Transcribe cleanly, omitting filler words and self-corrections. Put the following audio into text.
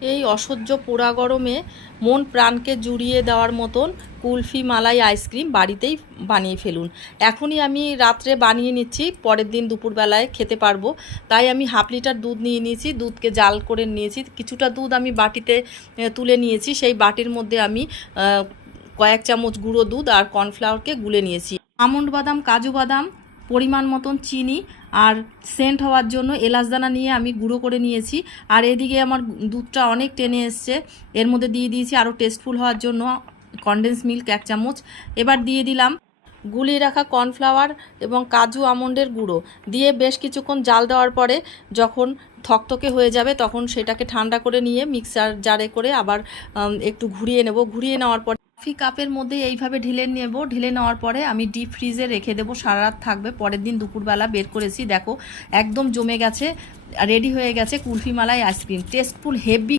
এই অসহ্য পোড়া গরমে মন প্রাণকে জুড়িয়ে দেওয়ার মতন কুলফি মালাই আইসক্রিম বাড়িতেই বানিয়ে ফেলুন। এখনই আমি রাত্রে বানিয়ে নিচ্ছি, পরের দিন দুপুরবেলায় খেতে পারবো। তাই আমি হাফ লিটার দুধ নিয়ে নিয়েছি, দুধকে জাল করে নিয়েছি। কিছুটা দুধ আমি বাটিতে তুলে নিয়েছি, সেই বাটির মধ্যে আমি কয়েক চামচ গুঁড়ো দুধ আর কর্নফ্লাওয়ারকে গুলে নিয়েছি। আমন্ড বাদাম, কাজু বাদাম, পরিমাণ মতন চিনি আর সেন্ট হওয়ার জন্য এলাচদানা নিয়ে আমি গুঁড়ো করে নিয়েছি। আর এদিকে আমার দুধটা অনেক টেনে এসছে, এর মধ্যে দিয়ে দিয়েছি আরও টেস্টফুল হওয়ার জন্য কনডেন্স মিল্ক 1 চামচ। এবার দিয়ে দিলাম গুলিয়ে রাখা কর্নফ্লাওয়ার এবং কাজু আমন্ডের গুঁড়ো দিয়ে বেশ কিছুক্ষণ জাল দেওয়ার পরে যখন থকথকে হয়ে যাবে তখন সেটাকে ঠান্ডা করে নিয়ে মিক্সার জারে করে আবার একটু ঘুরিয়ে নেব। ঘুরিয়ে নেওয়ার পর কফি কাপের মধ্যে এইভাবে ঢেলে নেব। ঢেলে নেওয়ার পরে আমি ডিপ ফ্রিজে রেখে দেবো, সারা রাত থাকবে। পরের দিন দুপুরবেলা বের করেছি, দেখো একদম জমে গেছে, রেডি হয়ে গেছে কুলফি মালাই আইসক্রিম। Tasteful, heavy